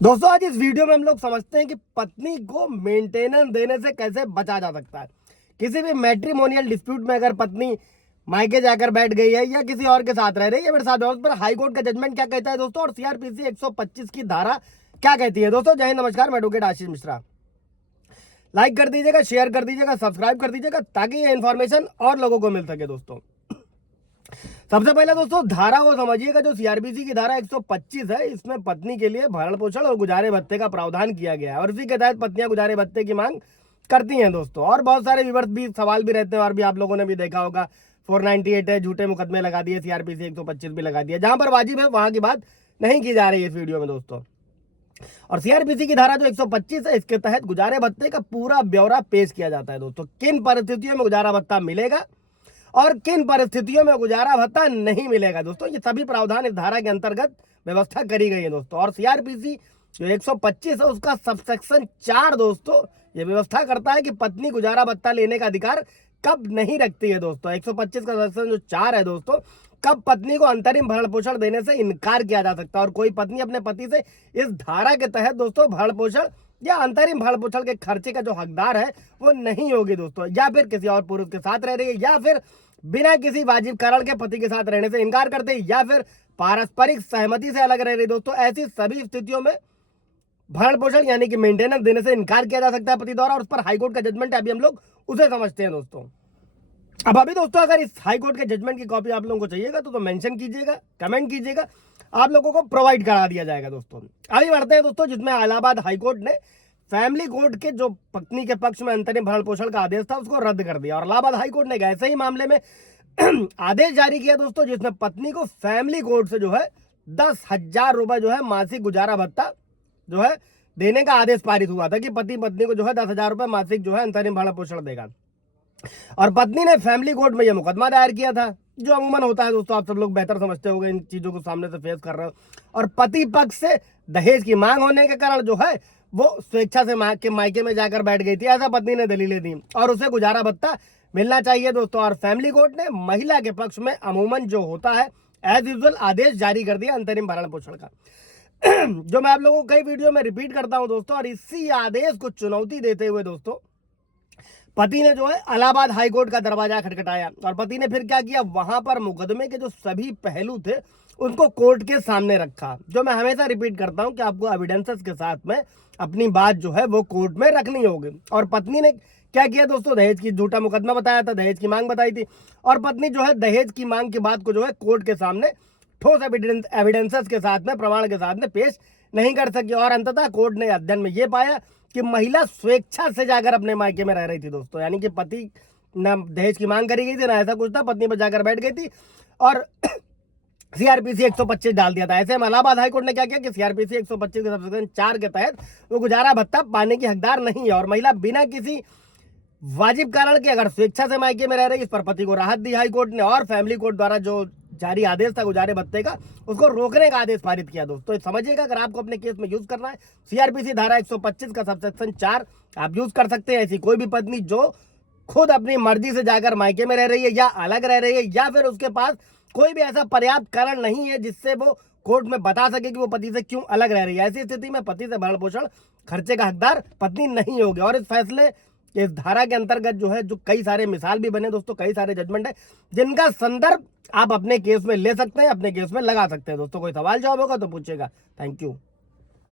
दोस्तों आज इस वीडियो में हम लोग समझते हैं कि पत्नी को मेंटेनेंस देने से कैसे बचा जा सकता है। किसी भी मैट्रिमोनियल डिस्प्यूट में अगर पत्नी मायके जाकर बैठ गई है या किसी और के साथ रह रही है, मेरे साथ है, उस पर हाई कोर्ट का जजमेंट क्या कहता है दोस्तों, और सीआरपीसी 125 की धारा क्या कहती है। दोस्तों जय हिंद, नमस्कार, मैं एडवोकेट आशीष मिश्रा। लाइक कर दीजिएगा, शेयर कर दीजिएगा, सब्सक्राइब कर दीजिएगा ताकि ये इन्फॉर्मेशन और लोगों को मिल सके। दोस्तों सबसे पहले दोस्तों धारा को समझिएगा। जो सीआरपीसी की धारा 125 है, इसमें पत्नी के लिए भरण पोषण और गुजारे भत्ते का प्रावधान किया गया है और इसी के तहत पत्नियां गुजारे भत्ते की मांग करती हैं दोस्तों। और बहुत सारे विवर्त भी सवाल भी रहते हैं और भी आप लोगों ने भी देखा होगा। 498 है, झूठे मुकदमे लगा दिए, सीआरपीसी 125 भी लगा दिया। जहां पर वाजिब है वहां की बात नहीं की जा रही है इस वीडियो में दोस्तों। और सीआरपीसी की धारा जो 125 है, इसके तहत गुजारे भत्ते का पूरा ब्यौरा पेश किया जाता है दोस्तों। किन परिस्थितियों में गुजारा भत्ता मिलेगा और किन परिस्थितियों में गुजारा भत्ता नहीं मिलेगा दोस्तों, ये सभी प्रावधान इस धारा के अंतर्गत व्यवस्था करी गई है दोस्तों। और सीआरपीसी जो 125 है, उसका सबसेक्शन 4 दोस्तों ये व्यवस्था करता है कि पत्नी गुजारा भत्ता लेने का अधिकार कब नहीं रखती है दोस्तों। 125 का सेक्शन जो 4 है दोस्तों, कब पत्नी को अंतरिम भरण पोषण देने से इनकार किया जा सकता है। और कोई पत्नी अपने पति से इस धारा के तहत दोस्तों भरण पोषण या अंतरिम भरण पोषण के खर्चे का जो हकदार है वो नहीं होगी दोस्तों, या फिर किसी और पुरुष के साथ रह रही है, या फिर बिना किसी वाजिब कारण के पति के साथ रहने से इनकार करते, या फिर पारस्परिक सहमति से अलग रह रही दोस्तों। ऐसी सभी स्थितियों में भरण पोषण यानी कि मेंटेनेंस देने से इनकार किया जा सकता है पति द्वारा, और उस पर हाईकोर्ट का जजमेंट है, अभी हम लोग उसे समझते हैं दोस्तों। अब अभी दोस्तों अगर इस हाईकोर्ट के जजमेंट की कॉपी आप लोगों को चाहिएगा तो मेंशन कीजिएगा, कमेंट कीजिएगा, आप लोगों को प्रोवाइड करा दिया जाएगा दोस्तों। अभी बढ़ते हैं दोस्तों, जिसमें इलाहाबाद हाईकोर्ट ने फैमिली कोर्ट के जो पत्नी के पक्ष में अंतरिम भरण पोषण का आदेश था उसको रद्द कर दिया। और इलाहाबाद हाईकोर्ट ने एक ऐसे ही मामले में आदेश जारी किया दोस्तों, जिसमें पत्नी को फैमिली कोर्ट से जो है 10,000 रुपए जो है मासिक गुजारा भत्ता जो है देने का आदेश पारित हुआ था कि पति पत्नी को जो है 10,000 रुपए मासिक जो है अंतरिम भरण पोषण देगा। और पत्नी ने फैमिली कोर्ट में यह मुकदमा दायर किया था, जो अमूमन होता है दोस्तों, आप सब लोग बेहतर समझते होंगे, इन चीजों को सामने से फेस कर रहे हो। और पति पक्ष से दहेज की मांग होने के कारण जो है वो स्वेच्छा से मायके में जाकर बैठ गई थी, ऐसा पत्नी ने दलीलें दी और उसे गुजारा भत्ता मिलना चाहिए दोस्तों। और फैमिली कोर्ट ने महिला के पक्ष में अमूमन जो होता है एज यूजुअल आदेश जारी कर दिया अंतरिम भरण पोषण का, जो मैं आप लोगों को कई वीडियो में रिपीट करता हूं दोस्तों। और इसी आदेश को चुनौती देते हुए दोस्तों पति ने जो है इलाहाबाद हाईकोर्ट का दरवाजा खटखटाया। और पति ने फिर क्या किया, वहां पर मुकदमे के जो सभी पहलू थे उनको कोर्ट के सामने रखा। जो मैं हमेशा रिपीट करता हूं कि आपको एविडेंसेस के साथ में अपनी बात जो है वो कोर्ट में रखनी होगी। और पत्नी ने क्या किया दोस्तों, दहेज की झूठा मुकदमा बताया था, दहेज की मांग बताई थी, और पत्नी जो है दहेज की मांग की बात को जो है कोर्ट के सामने ठोस एविडेंसेस के साथ में, प्रमाण के साथ में पेश नहीं कर सकी। और अंततः कोर्ट ने अध्ययन में यह पाया कि महिला स्वेच्छा से जाकर अपने मायके में रह रही थी दोस्तों, यानी कि पति ना दहेज की मांग करी गई थी ना ऐसा कुछ था, पत्नी पर जाकर बैठ गई थी और सीआरपीसी 125 डाल दिया था। ऐसे में इलाहाबाद हाईकोर्ट ने क्या किया कि सीआरपीसी 125 के सबसेक्शन 4 के तहत वो गुजारा भत्ता पाने की हकदार नहीं है। और महिला बिना किसी वाजिब कारण के अगर स्वेच्छा से मायके में रह रही, इस पर पति को राहत दी हाईकोर्ट ने। और फैमिली कोर्ट द्वारा जो जारी आदेश था गुजारे भत्ते का, उसको रोकने का आदेश पारित किया दोस्तों। तो समझिएगा, अगर आपको अपने केस में यूज करना है सीआरपीसी धारा 125 का सबसेक्शन 4 आप यूज कर सकते हैं। ऐसी कोई भी पत्नी जो खुद अपनी मर्जी से जाकर मायके में रह रही है या अलग रह रही है, या फिर उसके पास कोई भी ऐसा पर्याप्त कारण नहीं है जिससे वो कोर्ट में बता सके कि वो पति से क्यों अलग रह रही है, ऐसी स्थिति में पति से भरण पोषण खर्चे का हकदार पत्नी नहीं होगी। और इस फैसले इस धारा के अंतर्गत जो है, जो कई सारे मिसाल भी बने दोस्तों, कई सारे जजमेंट है जिनका संदर्भ आप अपने केस में ले सकते हैं, अपने केस में लगा सकते हैं दोस्तों। कोई सवाल जवाब होगा तो पूछेगा। Thank you.